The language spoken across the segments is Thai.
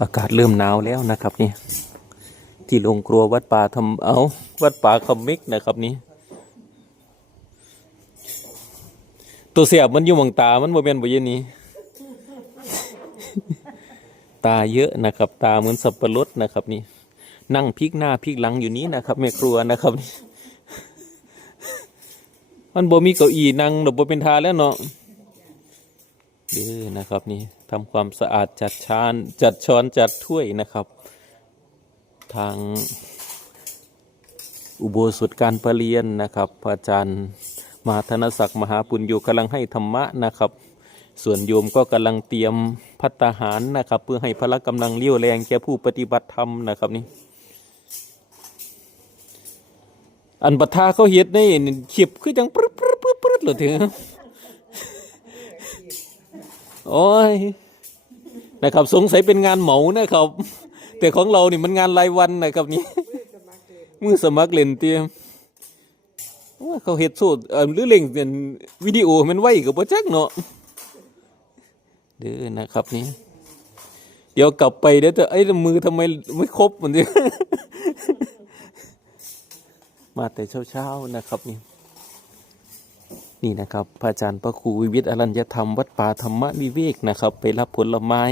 อากาศเริ่มหนาวแล้วนะครับนี่ที่โรงครัววัดป่าทำเอาวัดป่าคอมมิกนะครับนี่ตัวเสียบมันอยู่มองตา มันบ่เป็นบ่เย็นนี้ ตาเยอะนะครับ ตาเหมือนสับปะรดนะครับนี่นั่งพลิกหน้าพลิกหลังอยู่นี้นะครับแม่ครัวนะครับนี่มันบ่มีเก้าอี้นั่งหรือบ่เป็นทาแล้วเนาะ เด้อนะครับนี่ทำความสะอาดจัดชานจัดช้อนจัดถ้วยนะครับ ทางอุโบสถการประเรียนนะครับพระอาจารย์มหาธนศักดิ์มหาปุญโญกำลังให้ธรรมะนะครับ ส่วนโยมก็กำลังเตรียมพัตตาหารนะครับ เพื่อให้พละกำลังเลี้ยวแรงแก่ผู้ปฏิบัติธรรมนะครับนี่อันบัทาเขาเฮ็ดนี่เขียบคือจังปรึ๊ดปรึ๊ดปรึ๊ดปรึ๊ดเลยถึง โอ้ยนะครับ สงสัยเป็นงานเหมานะครับ แต่ของเรานี่มันงานรายวันนะครับนี่มือสมัครเล่นเตรียมเขาเฮ็ดโซดเออหรือเล่งเป็นวิดีโอมันไวกับโบ่จักเนาะเด้อนะครับนี่เดี๋ยวกลับไปเดี๋ยวจะไอ้มือทำไมไม่ครบเหมือนเดิมมาแต่เช้าๆนะครับนี่ นี่นะครับพระอาจารย์พระครูวิวิทย์อรัญญธรรมวัดป่าธรรมวิเวกนะครับ ไปรับผลไม้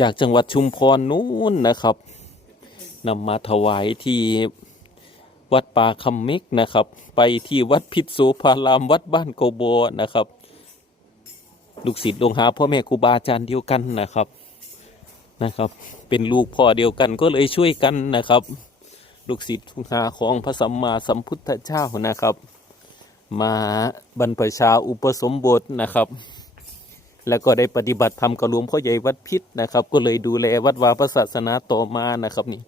จากจังหวัดชุมพรนู้นนะครับนำมาถวายที่วัดป่าคำเมกนะครับ ไปที่วัดพิษโสภารามวัดบ้านโกโบนะครับลูกศิษย์ลงหาพ่อแม่ครูบาอาจารย์เดียวกันนะครับนะครับ เป็นลูกพ่อเดียวกันก็เลยช่วยกันนะครับ ลูกศิษย์หาของพระสัมมาสัมพุทธเจ้านะครับ มาบรรพชาอุปสมบทนะครับ แล้วก็ได้ปฏิบัติธรรมกับหลวงพ่อใหญ่วัดพิษนะครับ ก็เลยดูแลวัดวาพระศาสนาต่อมานะครับนี่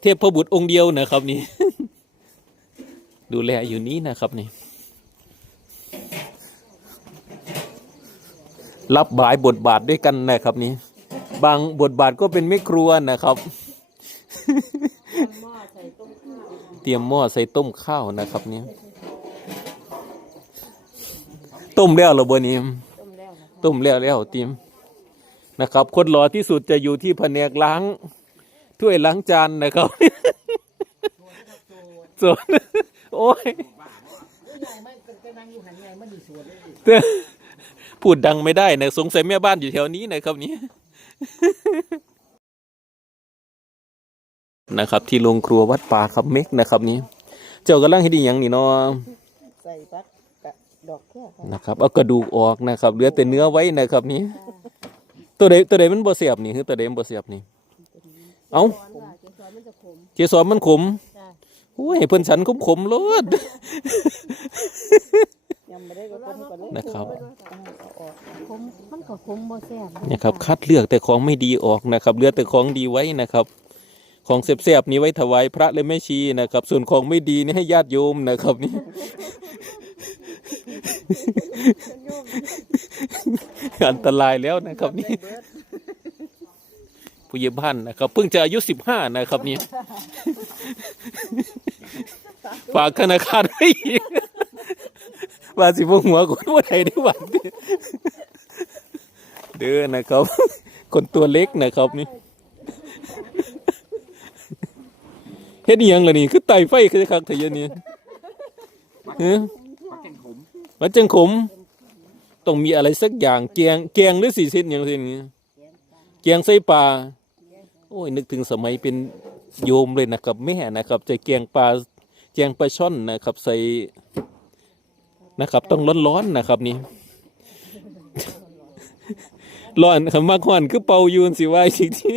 เทพบุตรองค์เดียวนะครับนี่ ดูแลอยู่นี้นะครับนี่ รับบายบทบาทด้วยกันนะครับนี่ บางบทบาทก็เป็นไม่ครัวนะครับเตรียมหม้อใส่ต้มข้าวนะครับเนี่ย ต้มแล้วเหรอบัวนี้ต้มแล้วแล้วเตรียมนะครับ คนหล่อที่สุดจะอยู่ที่แผนกล้างถ้วยล้างจานนะครับส่วนโอ้ยพูดดังไม่ได้นะสงสัยแม่บ้านอยู่แถวนี้นะครับนี้นะครับ ที่โรงครัววัดป่าครับเมกนะครับนี้ เจ้ากำลังเฮ็ดอหยังนี่เนาะใส่พักกะ ดอกแค่ค่ะนะครับเอากระดูกออกนะครับเหลือแต่เนื้อไว้นะครับนี้ตัวใดตัวใดมันบ่เสียบนี่คือตัวใดมันบ่เสียบนี่ เอ้าเกสรมันจะขม เจสอนมันขมจ้ะโอ้ยให้เพิ่นฉันขมขมๆโลด ยังไม่ได้ก็ต้มก่อนเลยนะครับเอาออกขมมันก็ขมบ่แซ่บนะครับคัดเลือกแต่ของไม่ดีออกนะครับเหลือแต่ของดีไว้นะครับ ของเสียบๆนี้ไว้ถวายพระและแม่ชีนะครับ ส่วนของไม่ดีนี่ให้ญาติโยมนะครับนี่ อันตรายแล้วนะครับนี่เบิดผู้ใหญ่บ้านนะครับ เพิ่งจะอายุสิบห้านะครับนี่ฝากธนาคารไว้อีกว่าสิบหัวคนว่าใดได้หวังเด้อนะครับ คนตัวเล็กนะครับนี่เฮ็ดอิหยังล่ะนี่คือไต่ไฟคือคักทะเยอะนี่ฮะ มันจังขมต้องมีอะไรสักอย่างแกงแกงหรือสีเส้นอย่างเช่นี้แกงไส้ปลาโอ้ยนึกถึงสมัยเป็นโยมเลยนะครับแม่นะครับจะแกงปลาแกงปลาช่อนนะครับ ใส่นะครับ ต้องร้อนๆนะครับนี่ร้อนคำมากห่อนคือเป่ายูนสิว่าอีกที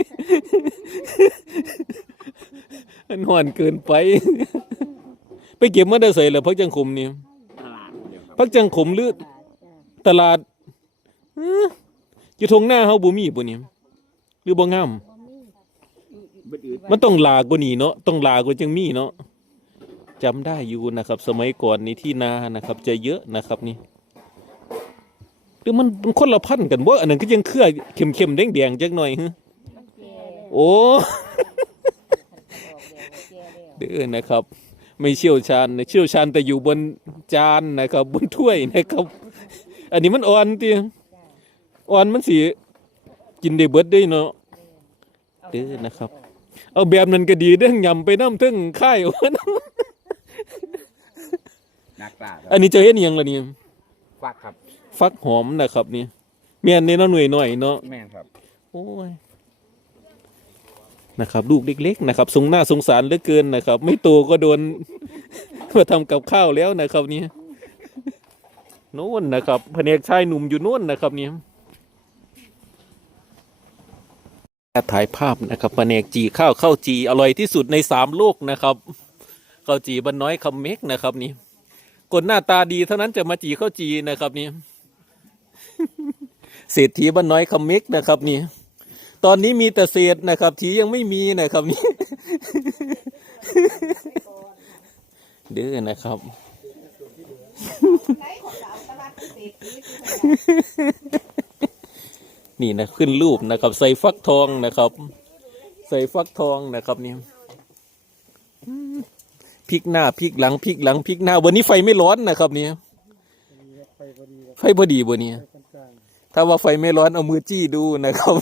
มันห่อนเกินไป ไปเก็บมาได้ใส่เหรอพักจังขมนี่ พักจังขมหรือตลาดฮะอยู่ทงหน้าเฮาบ่มีบ่นี่หรือบ่งาม มันต้องลากว่านี้เนาะต้องลากว่าจังมีเนาะจำได้อยู่นะครับ สมัยก่อนนี้ที่นานะครับ จะเยอะนะครับนี่หรือมันมันคนละพันธุ์กันบ่อันนั้นก็ยังเครือเข็มๆแดงๆจักหน่อยฮึโอ้เด้อนะครับ ไม่เชี่ยวชาญนะเชี่ยวชาญแต่อยู่บนจานนะครับบนถ้วยนะครับอันนี้มันอ่อนติอ่อนมันสิกินได้เบิดได้เนาะเด้อนะครับ เอาแบบนั้นก็ดีเด้อยำไปน้ำทึ่งค่ายเอาน้นักกล้าคำรัอับนนี้เจะเห็นหยังล่ะนี่ฟักครับ ฟักหอมนะครับนี่เมียนนี่เนาะหน่วยหน่อยเนาะแม่นครับ โอ้ย นะครับลูกเล็ก ๆ นะครับสงหน้าสงสารเหลือเกินนะครับ ไม่โตก็โดนมาทำกับข้าวแล้วนะครับนี่โน่นนะครับแผนกชายหนุ่มอยู่โน่นนะครับนี่ถ่ายภาพนะครับแผนกจีข้าวข้าวจีอร่อยที่สุดในสามโลกนะครับข้าวจีบันน้อยคำเม็กนะครับนี่คนหน้าตาดีเท่านั้นจะมาจีข้าวจีนะครับนี่เศรษฐีบ้านน้อยคำเม็กนะครับนี่ ตอนนี้มีแต่เศษนะครับ ทียังไม่มีนะครับนี่เด้อนะครับนี่นะขึ้นรูปนะครับ ใส่ฟักทองนะครับ ใส่ฟักทองนะครับนี่พลิกหน้าพลิกหลังพลิกหลังพลิกหน้า วันนี้ไฟไม่ร้อนนะครับนี่ไฟพอดีบ่เนี่ยถ้าว่าไฟไม่ร้อนเอามือจี้ดูนะครับ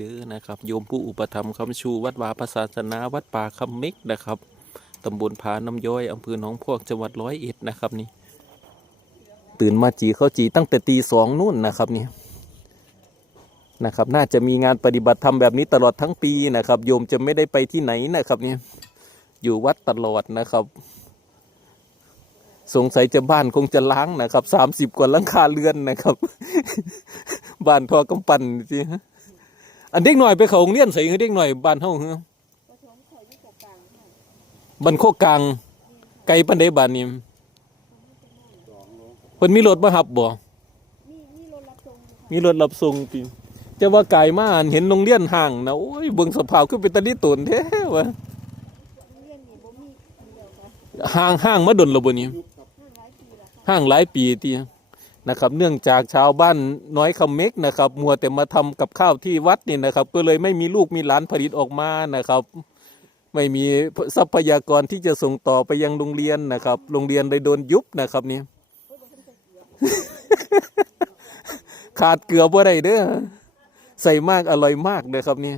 เด้อนะครับ โยมผู้อุปถัมภ์คำชูวัดวาพระศาสนาวัดป่าคำม็กนะครับตำบลผาน้ำย้อยอำเภอหนองพวกจังหวัดร้อยเอ็ดนะครับนี่ ตื่นมาจีเข้าจีตั้งแต่ตีสองนู่นนะครับนี่นะครับ น่าจะมีงานปฏิบัติธรรมแบบนี้ตลอดทั้งปีนะครับ โยมจะไม่ได้ไปที่ไหนนะครับนี่อยู่วัดตลอดนะครับ สงสัยจะบ้านคงจะล้างนะครับสามสิบกว่าหลังคาเรือนนะครับ บ้านทอกำปั้นสิฮะ อันเด็กหน่อยไปเขาโรงเรียนใส่เด็กหน่อยบ้านเฮาเหรอบ้านโคกกลาง ไกลปันไดบ้านนี้เพิ่นมีรถมาหับบ่มีรถรับส่งติจะว่าไกลมาอันเห็นโรงเรียนห่างนะโอ้ยเบิ่งสภาพคือเป็นตะลิตนแท้วะห่างห่างมาดนและบ่นี้ห้างหลายปีที นะครับ เนื่องจากชาวบ้านน้อยคำเม็กนะครับมัวแต่มาทำกับข้าวที่วัดนี่นะครับ ก็เลยไม่มีลูกมีหลานผลิตออกมานะครับ ไม่มีทรัพยากรที่จะส่งต่อไปยังโรงเรียนนะครับ โรงเรียนเลยโดนยุบนะครับนี่ขาดเกลือบ่ได้เด้อใส่มากอร่อยมากเลยครับเนี่ย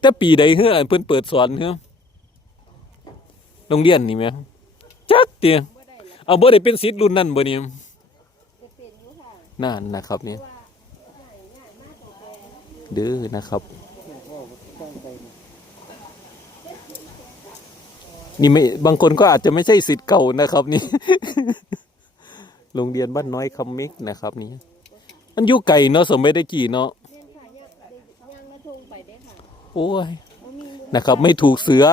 แต่ปีใดเฮ้อเพิ่นเปิดสอนเฮ้อโรงเรียนนี่ไหมจักเตียเอาบ่ได้เป็นสิทธิ์รุ่นนั้นบ่เนี่ย นั่นนะครับเนี่ยเด้อนะครับ นี่ไม่บางคนก็อาจจะไม่ใช่สิทธิ์เก่านะครับนี่โรงเรียนบ้านน้อยคำมิกนะครับนี่มันอยู่ไกลเนาะสมัยได้กี่เนาะโอ้ยนะครับ ไม่ถูกเสือ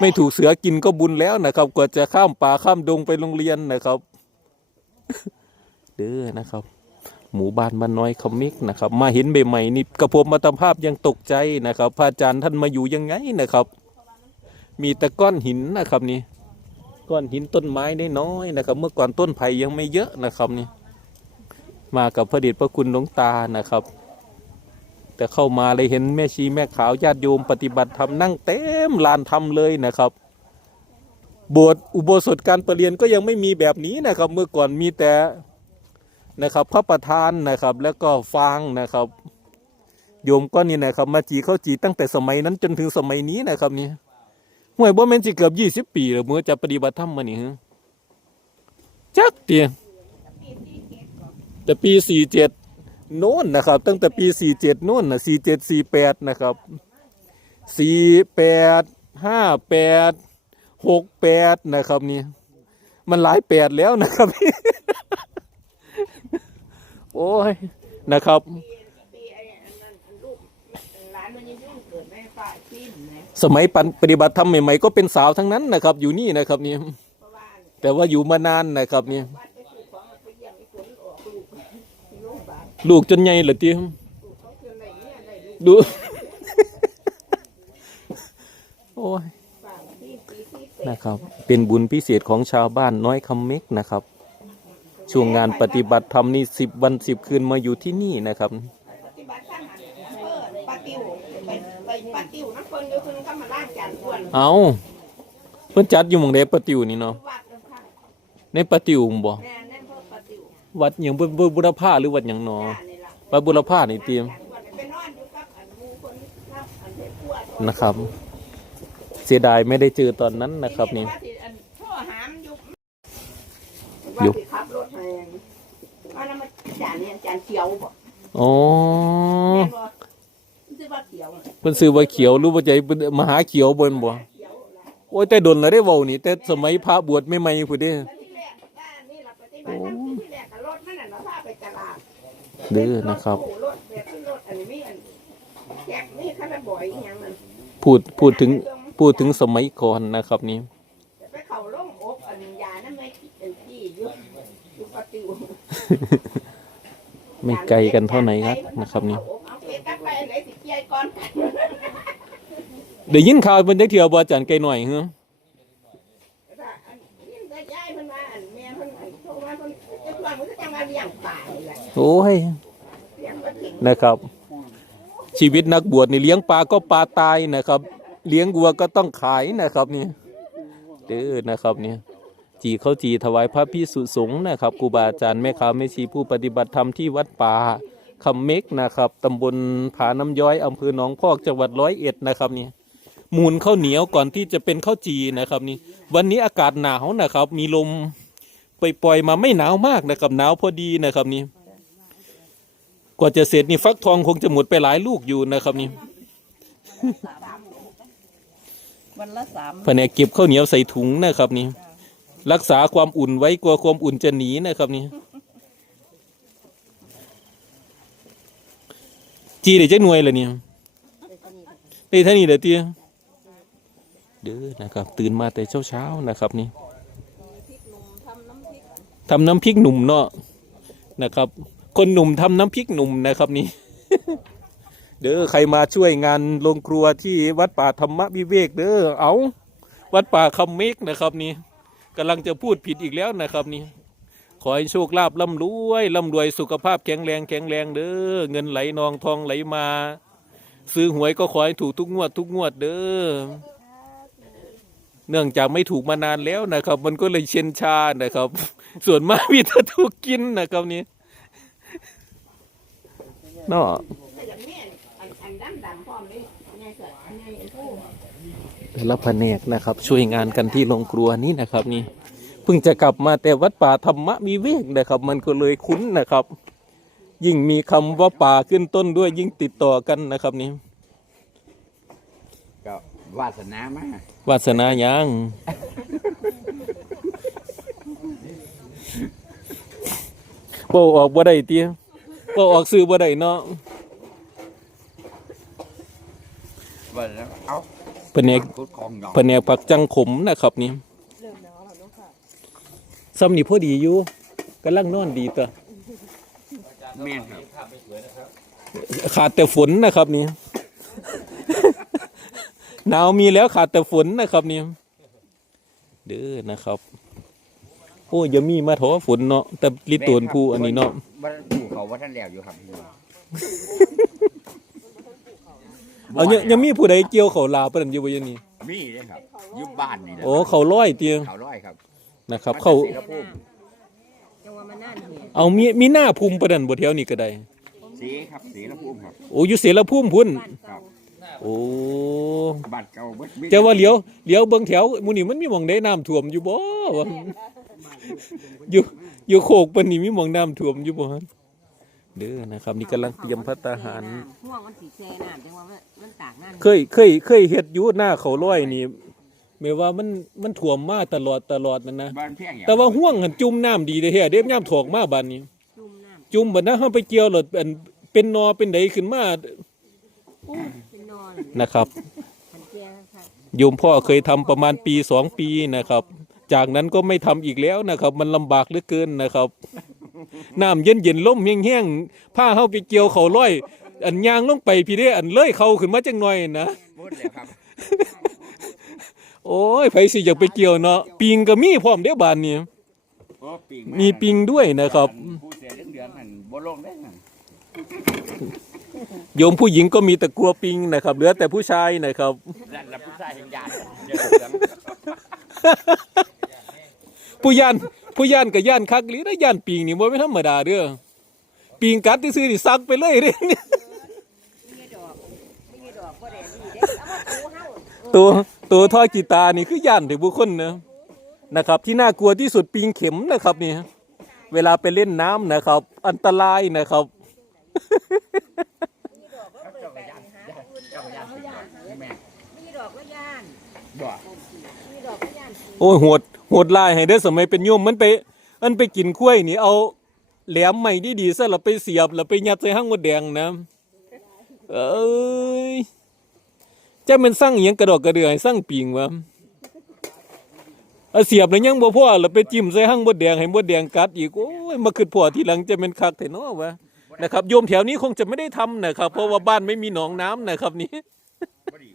ไม่ถูกเสือกินก็บุญแล้วนะครับ กว่าจะข้ามป่าข้ามดงไปโรงเรียนนะครับ เด้อนะครับ หมู่บ้านบ้านน้อยคอมิกนะครับ มาเห็นใหม่ๆนี่กระผมมาตภาพยังตกใจนะครับพระอาจารย์ท่านมาอยู่ยังไงนะครับ มีแต่ก้อนหินนะครับนี่ก้อนหินต้นไม้ได้น้อยนะครับ เมื่อก่อนต้นไผ่ยังไม่เยอะนะครับนี่มากับพระเดชพระคุณหลวงตานะครับ แต่เข้ามาเลยเห็นแม่ชีแม่ขาวญาติโยมปฏิบัติธรรมนั่งเต็มลานธรรมเลยนะครับโบสถ์อุโบสถการประเรียนก็ยังไม่มีแบบนี้นะครับ เมื่อก่อนมีแต่ นะครับพระประธานนะครับแล้วก็ฟางนะครับ โยมก็นี่นะครับ มาจีเข้าจีตั้งแต่สมัยนั้นจนถึงสมัยนี้นะครับนี่ห่วยบ่แม่นสิเกือบยี่สิบปีแล้วเมื่อจะปฏิบัติธรรมมานี่ฮะจักเตียแต่ปีสี่เจ็ดโน่นนะครับ ตั้งแต่ปีสี่เจ็ดโน่นนะสี่เจ็ดสี่แปดนะครับสี่แปดห้าแปดหกแปดนะครับนี่มันหลายแปดแล้วนะครับ โอ้ยนะครับสมัยปันปฏิบัติธรรมใหม่ๆก็เป็นสาวทั้งนั้นนะครับ อยู่นี่นะครับนี่แต่ว่าอยู่มานานนะครับนี่ลูกจนใหญ่เหรอเตี้ยดูโอ้ยนะครับ เป็นบุญพิเศษของชาวบ้านน้อยคำเม็กนะครับ ช่วงงานปฏิบัติธรรมนี่สิบวันสิบคืนมาอยู่ที่นี่นะครับ ปฏิบัติธรรมหันเออปาติวไปไปปาติวน้ำเพิ่นอยู่เพิ่นก็มาล้างจานอ้วนเอาเพิ่นจัดอยู่หมองเดปะติวนี่เนาะวัดเด้อค่ะในปะติวบ่แม่นั่นเพิ่นปาติววัดหยังบุบุบุรพาหรือวัดหยังเนาะจ้านี่ล่ะเอวัดบุรพานี่เตรียมไปนอนอยู่กับอันหมู่คนรับอันเฮ็ดครัวนะครับ เสียดายไม่ได้เจอตอนนั้นนะครับนี่ ว่าสิอันโทรหามอยู่ อยู่ ว่าสิขับรถให้ว่านั้นมันจานนี้จานเขียวบ่อ๋อแม่นบ่มันสิว่าเขียวอะเพิ่นซื้อว่าเขียวรู้ว่าใจเพิ่นมหาเขียวเบิ่นบ่ เขียวล่ะโอ้ยแต่ดนแล้วได้เว้านี่ แต่สมัยพระบวชใหม่ๆพุ่นเด้ แล้วที่แรกว่านี่ล่ะปฏิบัติธรรมที่แรกก็รถนั่นน่ะเราพาไปตลาด เด้อนะครับถตู้รถแบบขึ้นรถอันนี้มีอันแจกนี่คาราบอยอีหยังนั่นพูดพูดถึงพูดถึงสมัยก่อนนะครับนี่ ไปเข้าโรงอบอันยานั่นไม่เป็นที่อยู่อยู่ประตู ไม่ไกลกันเท่าไหร่ครับนะครับนี่เอาไปตักไปอันไหนสิเกียร์ก่อนกันได้ยินข่าวเพิ่นจักเที่ยวบ่อาจารย์ไกลหน่อยเฮ้อว่าอันนี้ก็ย้ายเพิ่นมาอันแม่เพิ่นอันโทรมาเพิ่นจะโอ้ยนะครับ ชีวิตนักบวชนี่เลี้ยงปลาก็ปลาตายนะครับ เลี้ยงวัวก็ต้องขายนะครับนี่เด้อนะครับนี่ จีเข้าวจีถวายพระพิสุสงฆ์นะครับครูบาอาจารย์แม่ค้าแม่ชีผู้ปฏิบัติธรรมที่วัดป่าคำเม็กนะครับตำบลผาน้ำย้อยอำเภอหนองพอกจังหวัดร้อยเอ็ดนะครับนี่มูลข้าวเหนียวก่อนที่จะเป็นข้าวจีนะครับนี่วันนี้อากาศหนาวนะครับ มีลมปล่อยๆมาไม่หนาวมากนะครับหนาวพอดีนะครับนี่กว่าจะเสร็จนี่ฟักทองคงจะหมดไปหลายลูกอยู่นะครับนี่วันละสามแผนกเก็บข้าวเหนียวใส่ถุงนะครับนี่ รักษาความอุ่นไว้กลัวความอุ่นจะหนีนะครับนี่จีได้จักหน่วยเลยเนี่ยได้ท่านี้เด้อเตี้ยเด้อนะครับ ตื่นมาแต่เช้าๆนะครับนี่ทำน้ำพริกหนุ่มเนาะนะครับ คนหนุ่มทำน้ำพริกหนุ่มนะครับนี่เด้อใครมาช่วยงานโรงครัวที่วัดป่าธรรมวิเวกเด้อเอาวัดป่าคำเมกนะครับนี่ กำลังจะพูดผิดอีกแล้วนะครับนี่ขอให้โชคลาภร่ำรวยร่ำรวยสุขภาพแข็งแรงแข็งแรงเด้อเงินไหลนองทองไหลมา ซื้อหวยก็ขอให้ถูกทุกงวดทุกงวดเด้อเนื่องจากไม่ถูกมานานแล้วนะครับ มันก็เลยเชนชานะครับ ส่วนมากมีแต่ถูกกินนะครับนี่เนาะ แต่อย่างนี้อันอันดำดำพร้อมเลยไงเกิดไงไอ้ผู้แต่ละแผนกนะครับ ช่วยงานกันที่โรงครัวนี้นะครับนี่เพิ่งจะกลับมาแต่วัดป่าธรรมมีเวกนะครับ มันก็เลยคุ้นนะครับ ยิ่งมีคำว่าป่าขึ้นต้นด้วยยิ่งติดต่อกันนะครับนี่ก็วาสนามาวาสนายังโปออกบ่ได้เตี้ยโปออกซื้อบ่ได้เนาะว่าแล้วเอา แผนกคุดของหยองแผนกผักจังขมนะครับนี่ซ้ำนี่พอดีอยู่กำลังนอนดีตัวแม่นครับขาดแต่ฝนนะครับนี่หนาวมีแล้วขาดแต่ฝนนะครับนี่เด้อนะครับโอ้ยอย่ามีมาถอฝนเนาะแต่ลิตวนผู้อันนี้เนาะว่าผู้เขาว่าท่านแล้วอยู่ครับ เอายังยังมีผู้ใดเกี่ยวเขาลาปานนั้นอยู่บ่อยังนี้มีเลยครับอยู่บ้านนี่แหละโอ้เขาร้อยเตียงเขาร้อยครับนะครับ เขามจกศรีภูมิจังว่ามันน่านเหี่ยเอามีมีหน้าภูมิปานนั้นบ่แถวนี้ก็ได้สีครับสีละภูมิครับ โอ้อยู่เสรภูมิพุ่นครับโอ้บ้านเก่าเบิดมิดแต่ว่าเหลียวเหลียวเบิ่งแถวหมู่นี่มันมีหม่องได้น้ำท่วมอยู่บ่วะอยู่อยู่โคกปานนี้มีหม่องน้ำท่วมอยู่บ่ฮะ เด้อนะครับนี่กำลังเตรียมพัตตาหาร ห่วงมันสีแช่น้ำจังว่ามันมันตากน้ำเคยเคยเคยเฮ็ดอยู่หน้าเขาร้อยนี่แม้ว่ามันมันท่วมมาตลอดตลอดนั่นนะบ้านเพียงอย่งแต่ว่าห่วงหันจุ่มน้ำดีเด้อเฮ็ดเด้ยามถอกมาบัดนี้ จุ่มน้ำจุ่มบัดนะเฮาไปเกี่ยวแล้วอันเป็นนอเป็นใดขึ้นมาเป็นนอนนะครับ มันแช่ค่ะโยมพ่อเคยทำประมาณปีสองปีนะครับ จากนั้นก็ไม่ทำอีกแล้วนะครับ มันลำบากเหลือเกินนะครับ น้ำเย็นเย็นๆล่มแห้งๆผ้าเข้าไปเกี่ยวเขาร้อย อันยางลงไปพี่เด้อันเลยเขาขึ้นมาจังหน่อยนะพูดเลยครับโอ้ยไผสิอยากไปเกี่ยวเนาะปิงก็มีพร้อมเด้อบานนี้โอ้ปิงมีปิงด้วยนะครับผู้เสียเรื่องเดือนนั่นบ่ลงได้นั่นโยมผู้หญิงก็มีแต่กลัวปิงนะครับ เหลือแต่ผู้ชายนะครับนั่นละผู้ชายแห่งยานเดือนผู้ย่าน ผู้ย่านกับย่านคักหรือได้ย่านปิงนี่บ่ไม่ธรรมดาเด้อปีงกัดที่ซื้อนี่ซักไปเลยเด้อตัวตัวท่อกีตาร์นี่คือย่านถึงบุคคลนะนะครับ ที่น่ากลัวที่สุดปีงเข็มนะครับนี่เวลาไปเล่นน้ำนะครับ อันตรายนะครับ แม่มีดอกก็ย่านบ่มีดอกก็ย่านโอ้ยโหดโหดลายให้ได้อสมัยเป็นโยมมันไป มันไปกินกล้วยนี่เอาแหลมใหม่ดีๆซะแล้วไปเสียบแล้วไปยัดใส่ห้างมดแดงนะเอ้ยจะเป็นสร้างอหยังกระดอกกระเดือยสร้างปิงวะเอาเสียบแล้วยังบ่พอแล้วไปจิ้มใส่ห้างมดแดงให้มดแดงกัดอีกโอ้ยมาขึ้นพอทีหลังจะเป็นคักแต่เนาะวะนะครับโยมแถวนี้คงจะไม่ได้ทำนะครับ เพราะว่าบ้านไม่มีหนองน้ำนะครับนี่บ่ดี